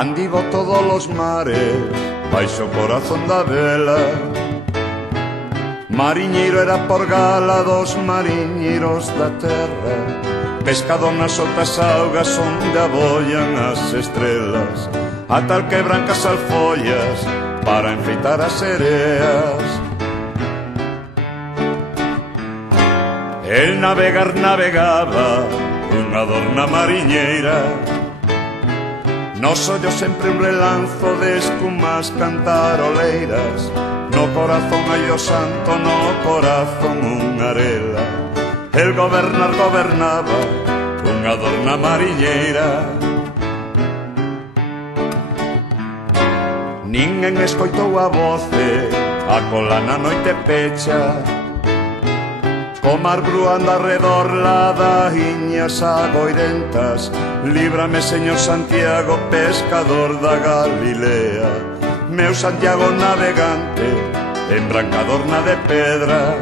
Andivo todos los mares baixo o corazón da vela. Mariñeiro era por gala dos mariñeiros da terra, pescado nas outras augas onde aboian as estrelas, a tal que brancas alfollas para enfeitar as sereas. El navegar navegaba unha dorna mariñeira, nos ollos sempre un relanzo de escumas cantaroleiras, no corazón hai o santo, no corazón unha arela. El gobernar gobernaba unha dorna mariñeira. Ninguén escoitou a voce, a cola na noite pecha, o mar bruando arredor ladaíñas agoirentas. Líbrame, Señor Santiago, pescador da Galilea, meu Santiago navegante, embrancadorna de pedra.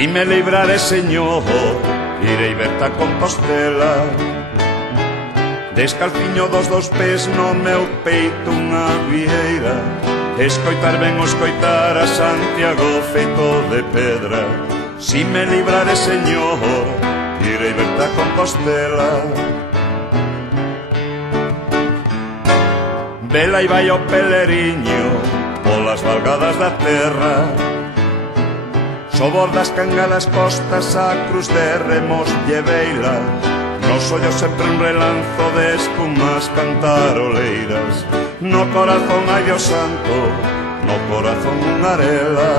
Si me librare, Señor, irei verte a Compostela, descalciño dos pés no meu peito unha vieira, escoitar ben o escoitar a Santiago feito de pedra. Si me librare, Señor, irei verte a Compostela. Vela e vai o peleriño polas valgadas da terra, sobordas cangadas costas a cruz de remos lleveila, nos ollos sempre un relanzo de escumas cantaroleiras, no corazón hai o santo, no corazón unha arela.